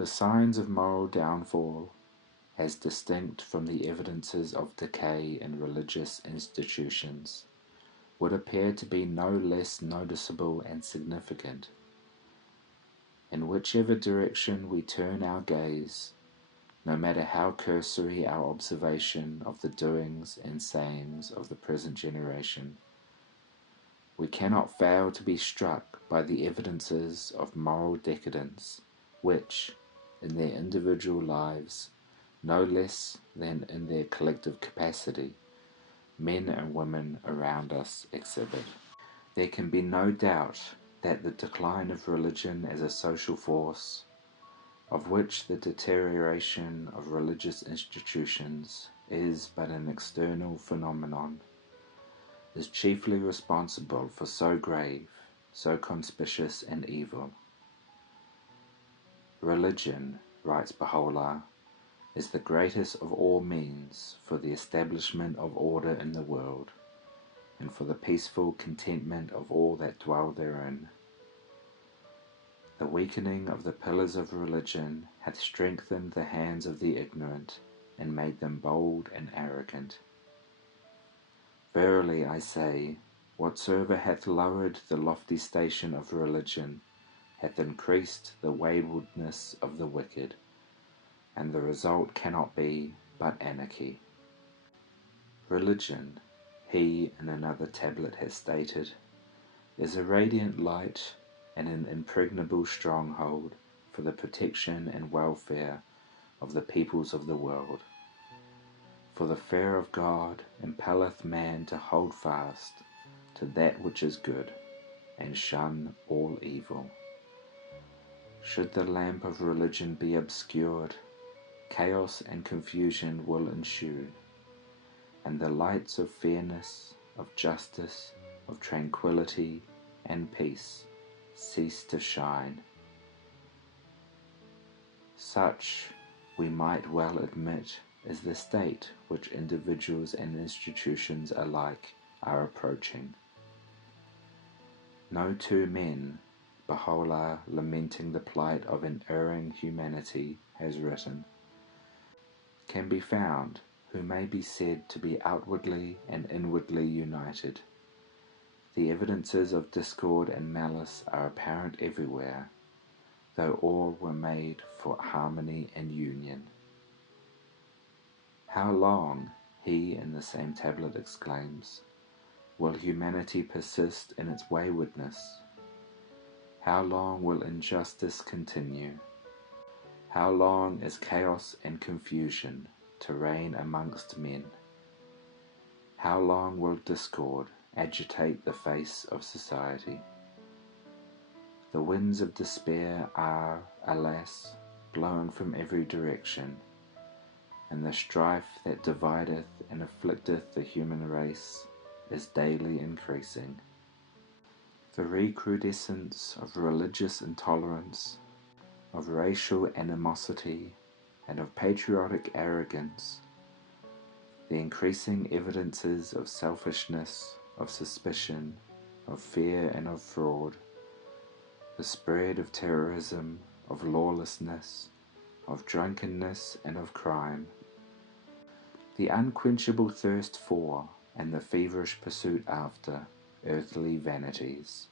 The signs of moral downfall, as distinct from the evidences of decay in religious institutions, would appear to be no less noticeable and significant. In whichever direction we turn our gaze, no matter how cursory our observation of the doings and sayings of the present generation, we cannot fail to be struck by the evidences of moral decadence which, in their individual lives, no less than in their collective capacity, men and women around us exhibit. There can be no doubt that the decline of religion as a social force, of which the deterioration of religious institutions is but an external phenomenon, is chiefly responsible for so grave, so conspicuous an evil. Religion, writes Baha'u'llah, is the greatest of all means for the establishment of order in the world, and for the peaceful contentment of all that dwell therein. The weakening of the pillars of religion hath strengthened the hands of the ignorant, and made them bold and arrogant. Verily I say, whatsoever hath lowered the lofty station of religion hath increased the waywardness of the wicked, and the result cannot be but anarchy. Religion, he in another tablet has stated, is a radiant light and an impregnable stronghold for the protection and welfare of the peoples of the world. For the fear of God impelleth man to hold fast to that which is good, and shun all evil. Should the lamp of religion be obscured, chaos and confusion will ensue, and the lights of fairness, of justice, of tranquility and peace cease to shine. Such, we might well admit, is the state which individuals and institutions alike are approaching. No two men, Baha'u'llah, lamenting the plight of an erring humanity, has written, can be found who may be said to be outwardly and inwardly united. The evidences of discord and malice are apparent everywhere, though all were made for harmony and union. How long, he in the same tablet exclaims, will humanity persist in its waywardness? How long will injustice continue? How long is chaos and confusion to reign amongst men? How long will discord agitate the face of society? The winds of despair are, alas, blown from every direction, and the strife that divideth and afflicteth the human race is daily increasing. The recrudescence of religious intolerance, of racial animosity, and of patriotic arrogance, the increasing evidences of selfishness, of suspicion, of fear and of fraud, the spread of terrorism, of lawlessness, of drunkenness and of crime, the unquenchable thirst for and the feverish pursuit after earthly vanities,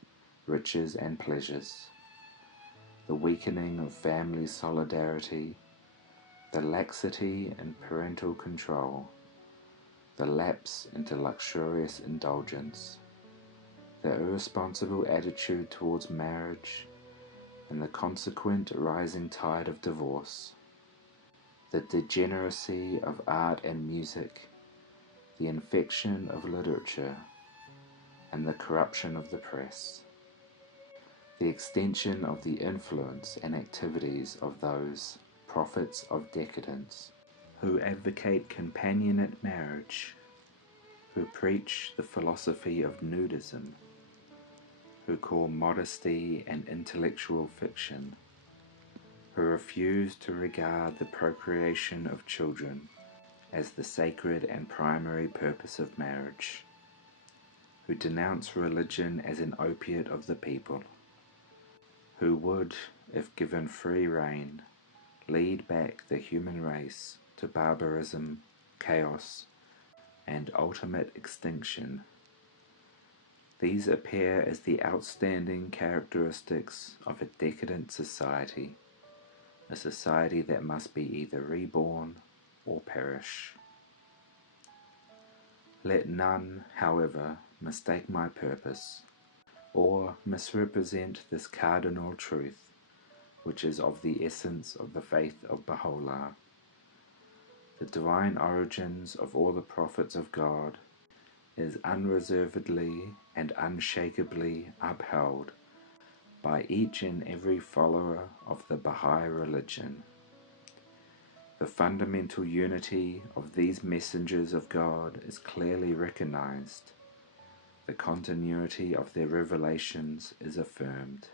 riches and pleasures, the weakening of family solidarity, the laxity in parental control, the lapse into luxurious indulgence, the irresponsible attitude towards marriage, and the consequent rising tide of divorce, the degeneracy of art and music, the infection of literature, and the corruption of the press, the extension of the influence and activities of those prophets of decadence who advocate companionate marriage, who preach the philosophy of nudism, who call modesty an intellectual fiction, who refuse to regard the procreation of children as the sacred and primary purpose of marriage, who denounce religion as an opiate of the people, who would, if given free rein, lead back the human race to barbarism, chaos, and ultimate extinction. These appear as the outstanding characteristics of a decadent society, a society that must be either reborn or perish. Let none, however, mistake my purpose, or misrepresent this cardinal truth, which is of the essence of the faith of Baha'u'llah. The divine origins of all the prophets of God is unreservedly and unshakably upheld by each and every follower of the Baha'i religion. The fundamental unity of these messengers of God is clearly recognized. The continuity of their revelations is affirmed.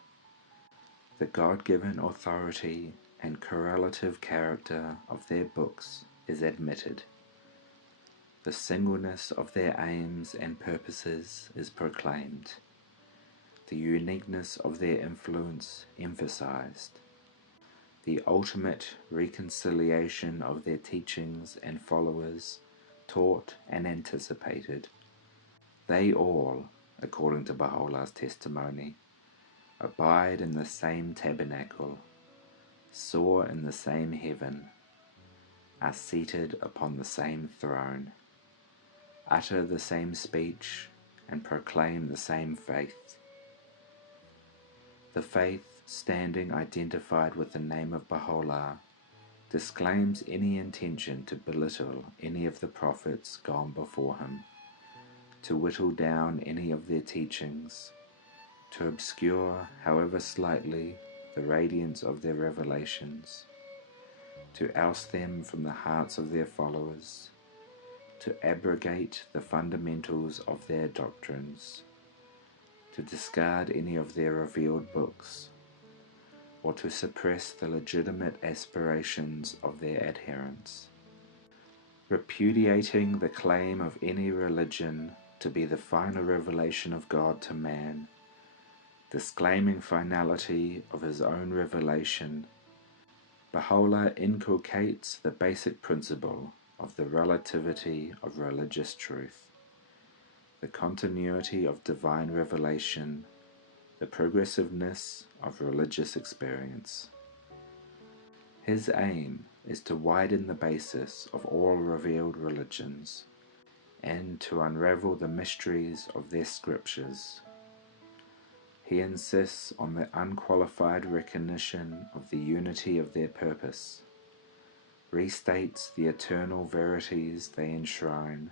The God-given authority and correlative character of their books is admitted. The singleness of their aims and purposes is proclaimed. The uniqueness of their influence emphasized. The ultimate reconciliation of their teachings and followers taught and anticipated. They all, according to Baha'u'llah's testimony, abide in the same tabernacle, soar in the same heaven, are seated upon the same throne, utter the same speech, and proclaim the same faith. The faith, standing identified with the name of Baha'u'llah, disclaims any intention to belittle any of the prophets gone before him, to whittle down any of their teachings, to obscure, however slightly, the radiance of their revelations, to oust them from the hearts of their followers, to abrogate the fundamentals of their doctrines, to discard any of their revealed books, or to suppress the legitimate aspirations of their adherents. Repudiating the claim of any religion to be the final revelation of God to man, disclaiming finality of his own revelation, Baha'u'llah inculcates the basic principle of the relativity of religious truth, the continuity of divine revelation, the progressiveness of religious experience. His aim is to widen the basis of all revealed religions and to unravel the mysteries of their scriptures. He insists on the unqualified recognition of the unity of their purpose, restates the eternal verities they enshrine,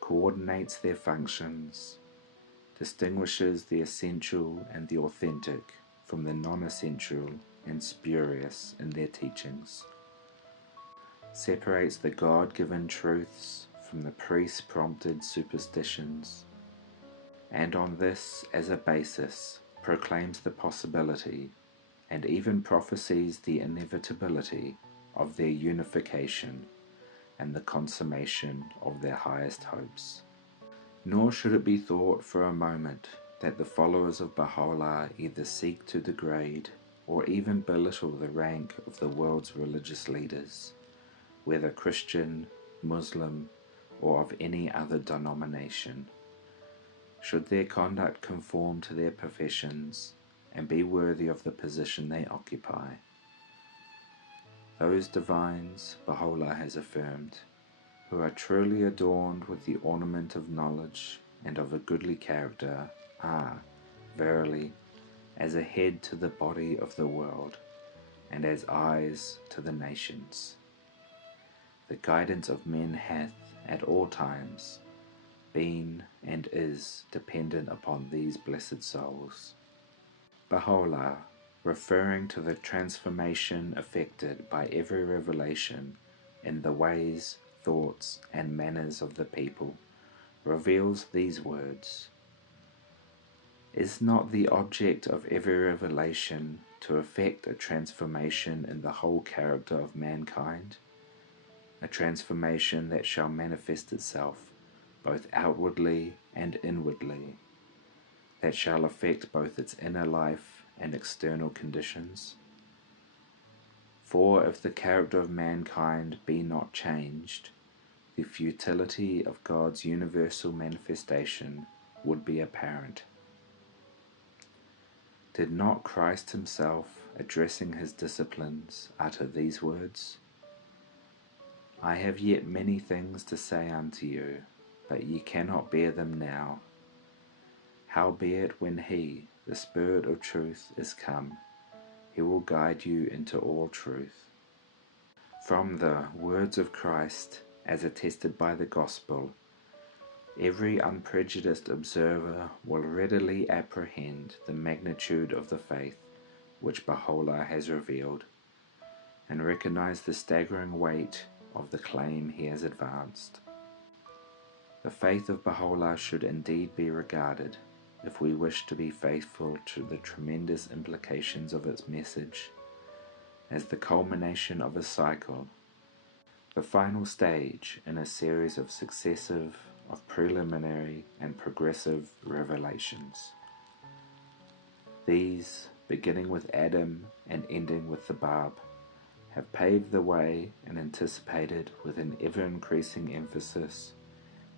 coordinates their functions, distinguishes the essential and the authentic from the non-essential and spurious in their teachings, separates the God-given truths from the priest-prompted superstitions, and on this as a basis proclaims the possibility and even prophesies the inevitability of their unification and the consummation of their highest hopes. Nor should it be thought for a moment that the followers of Baha'u'llah either seek to degrade or even belittle the rank of the world's religious leaders, whether Christian, Muslim, or of any other denomination. Should their conduct conform to their professions and be worthy of the position they occupy. Those divines, Baha'u'llah has affirmed, who are truly adorned with the ornament of knowledge and of a goodly character are, verily, as a head to the body of the world, and as eyes to the nations. The guidance of men hath, at all times, been and is dependent upon these blessed souls. Baha'u'llah, referring to the transformation effected by every revelation in the ways, thoughts, and manners of the people, reveals these words: Is not the object of every revelation to effect a transformation in the whole character of mankind, a transformation that shall manifest itself both outwardly and inwardly, that shall affect both its inner life and external conditions? For if the character of mankind be not changed, the futility of God's universal manifestation would be apparent. Did not Christ himself, addressing his disciples, utter these words? I have yet many things to say unto you, but ye cannot bear them now. Howbeit when he, the Spirit of truth, is come, he will guide you into all truth. From the words of Christ, as attested by the Gospel, every unprejudiced observer will readily apprehend the magnitude of the faith which Baha'u'llah has revealed, and recognize the staggering weight of the claim he has advanced. The faith of Baha'u'llah should indeed be regarded, if we wish to be faithful to the tremendous implications of its message, as the culmination of a cycle, the final stage in a series of successive, of preliminary and progressive revelations. These, beginning with Adam and ending with the Bab, have paved the way and anticipated with an ever-increasing emphasis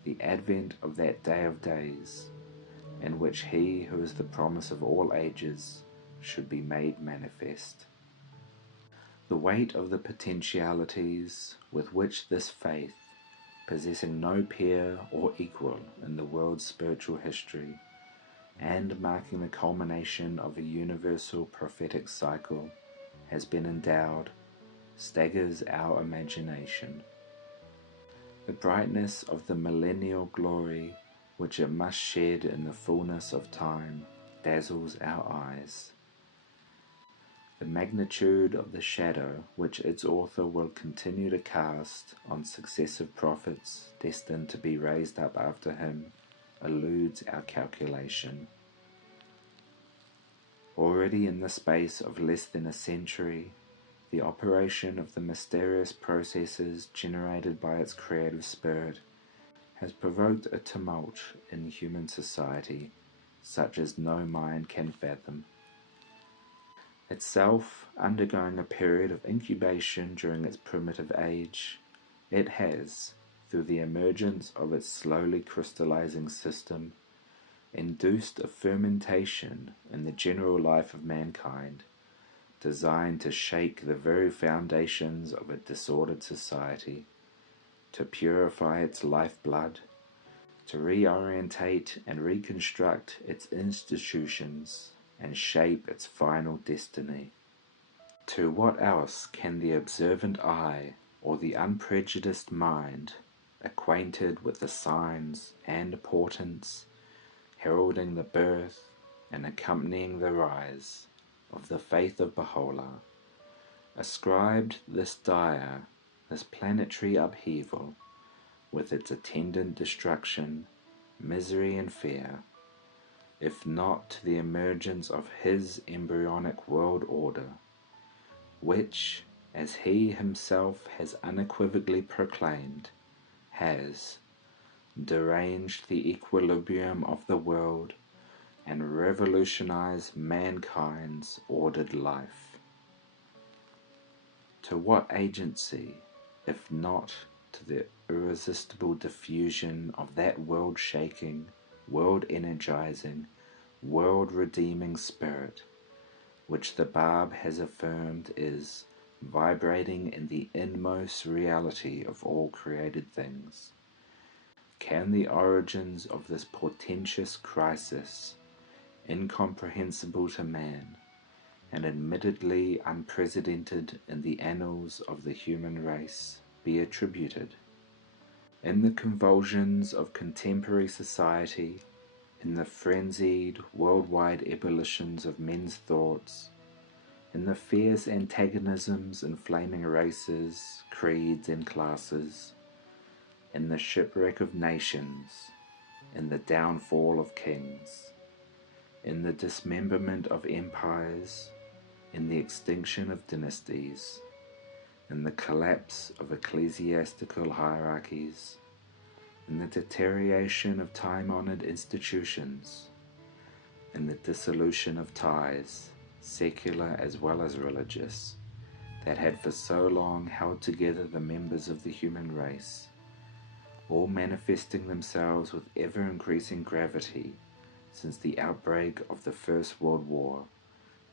the advent of that day of days, in which he who is the promise of all ages should be made manifest. The weight of the potentialities with which this faith, possessing no peer or equal in the world's spiritual history, and marking the culmination of a universal prophetic cycle, has been endowed, staggers our imagination. The brightness of the millennial glory which it must shed in the fullness of time dazzles our eyes. The magnitude of the shadow which its author will continue to cast on successive prophets destined to be raised up after him eludes our calculation. Already in the space of less than a century, the operation of the mysterious processes generated by its creative spirit has provoked a tumult in human society such as no mind can fathom. Itself undergoing a period of incubation during its primitive age, it has, through the emergence of its slowly crystallizing system, induced a fermentation in the general life of mankind, designed to shake the very foundations of a disordered society, to purify its lifeblood, to reorientate and reconstruct its institutions, and shape its final destiny. To what else can the observant eye or the unprejudiced mind, acquainted with the signs and portents heralding the birth and accompanying the rise of the faith of Baha'u'llah, ascribed this dire, this planetary upheaval, with its attendant destruction, misery and fear, if not to the emergence of his embryonic world order, which, as he himself has unequivocally proclaimed, has deranged the equilibrium of the world and revolutionized mankind's ordered life. To what agency, if not to the irresistible diffusion of that world-shaking, world-energizing, world-redeeming spirit, which the Bab has affirmed is vibrating in the inmost reality of all created things, can the origins of this portentous crisis, incomprehensible to man, and admittedly unprecedented in the annals of the human race, be attributed? In the convulsions of contemporary society, in the frenzied worldwide ebullitions of men's thoughts, in the fierce antagonisms inflaming races, creeds, and classes, in the shipwreck of nations, in the downfall of kings, in the dismemberment of empires, in the extinction of dynasties, in the collapse of ecclesiastical hierarchies, in the deterioration of time-honored institutions, in the dissolution of ties, secular as well as religious, that had for so long held together the members of the human race, all manifesting themselves with ever-increasing gravity since the outbreak of the First World War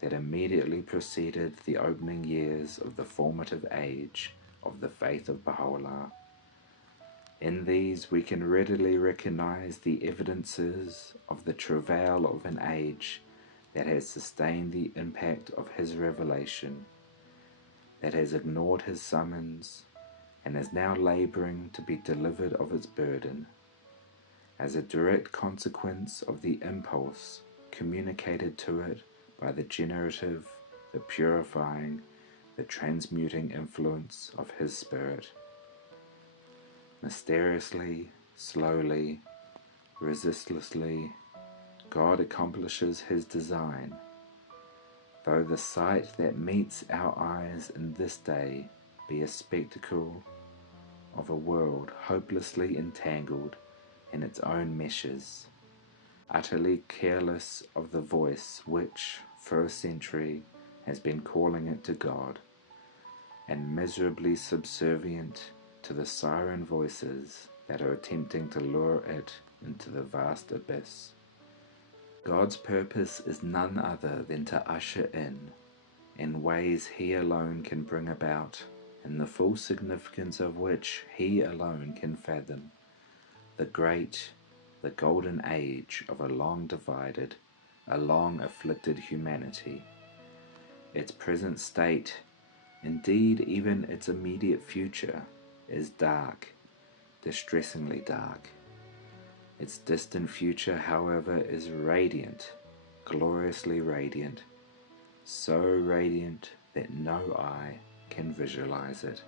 that immediately preceded the opening years of the formative age of the faith of Baha'u'llah. In these we can readily recognize the evidences of the travail of an age that has sustained the impact of his revelation, that has ignored his summons, and is now laboring to be delivered of its burden, as a direct consequence of the impulse communicated to it by the generative, the purifying, the transmuting influence of his spirit. Mysteriously, slowly, resistlessly, God accomplishes his design, though the sight that meets our eyes in this day be a spectacle of a world hopelessly entangled in its own meshes, utterly careless of the voice which, for a century, has been calling it to God, and miserably subservient to the siren voices that are attempting to lure it into the vast abyss. God's purpose is none other than to usher in ways he alone can bring about, and the full significance of which he alone can fathom, the golden age of a long divided, a long afflicted humanity. Its present state, indeed even its immediate future, is dark, distressingly dark. Its distant future, however, is radiant, gloriously radiant, so radiant that no eye can visualize it.